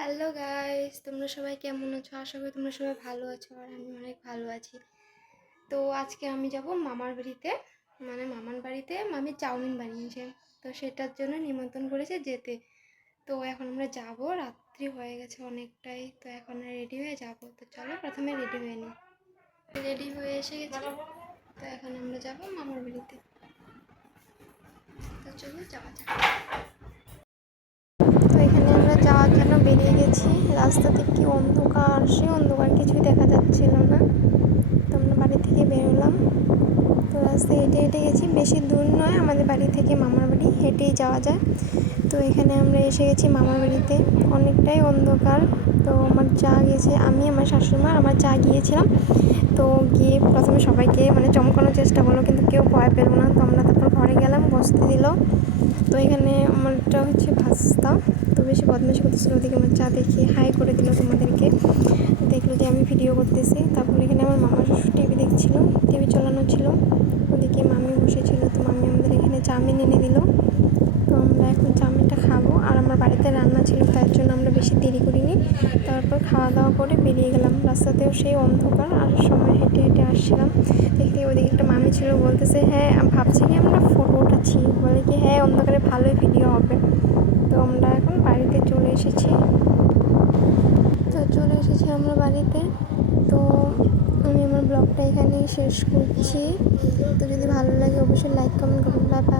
Hello guys, তোমরা সবাই কেমন আছো? আশা করি তোমরা সবাই ভালো আছো আর আমি অনেক ভালো আছি। তো আজকে আমি যাব মামার বাড়িতে, মানে মামার বাড়িতে মামি চাউমিন বানিয়েছে। তো সেটার জন্য নিমন্ত্রণ করেছে যেতে। তো এখন আমরা যাব, রাত্রি হয়ে গেছে অনেকটাই। তো এখন রেডি হয়ে যাব। তো চলো প্রথমে রেডি হয়ে নিই। রেডি হয়ে এসে গেছি। তো এখন আমরা যাব মামার বাড়িতে। তো চলো যাওয়া যাক। তো এখানে আমরা যাওয়ার জন্য বেরিয়ে গেছি। রাস্তাতে কি অন্ধকার, সে অন্ধকার, কিছুই দেখা যাচ্ছিল না। তো আমরা বাড়ি থেকে বেরোলাম। তো রাস্তায় হেঁটে হেঁটে গেছি, বেশি দূর নয় আমাদের বাড়ি থেকে মামার বাড়ি, হেঁটেই যাওয়া যায়। তো এখানে আমরা এসে গেছি মামার বাড়িতে, অনেকটাই অন্ধকার। তো আমার চা গিয়েছে, আমি আমার শাশুড়িমা আমার চা গিয়েছিলাম। তো গিয়ে প্রথমে সবাইকে মানে চমকানোর চেষ্টা করলো, কিন্তু কেউ ভয় পেল না। তো আমরা তারপর ঘরে গেলাম, বসতে দিল। তো এখানে আমারটা হচ্ছে ভাস্তা, তো বেশি বদমাশি করতেছিল। ওদিকে আমার চা দেখে হাই করে দিল তোমাদেরকে, দেখলো যে আমি ভিডিও করতেছি। তারপর এখানে আমার মামা শ্বশুর টিভি দেখছিল, টিভি চালানো ছিল। ওদিকে মামি বসেছিল, তো মামি আমাদের এখানে চাউমিন এনে দিল। তো আমরা এখন চাউমিনটা খাবো। আর আমার বাড়িতে রান্না ছিল, তার জন্য আমরা বেশি দেরি করিনি। তারপর খাওয়া দাওয়া করে বেরিয়ে গেলাম। রাস্তাতেও সেই অন্ধকার, আর সময় হেঁটে হেঁটে আসছিলাম। দেখি ওদিকে একটা মামি ছিল, বলতেছে হ্যাঁ ভাবছি কি আমরা ফটো উঠাচ্ছি, বলে কি হ্যাঁ অন্ধকারে ভালোই ভিডিও হবে। তো আমরা এখন বাড়িতে চলে এসেছি। তো চলে এসেছি আমরা বাড়িতে। তো আমি আমার ব্লগটা এখানেই শেষ করছি। তো যদি ভালো লাগে অবশ্যই লাইক কমেন্ট করবেন। Bye bye.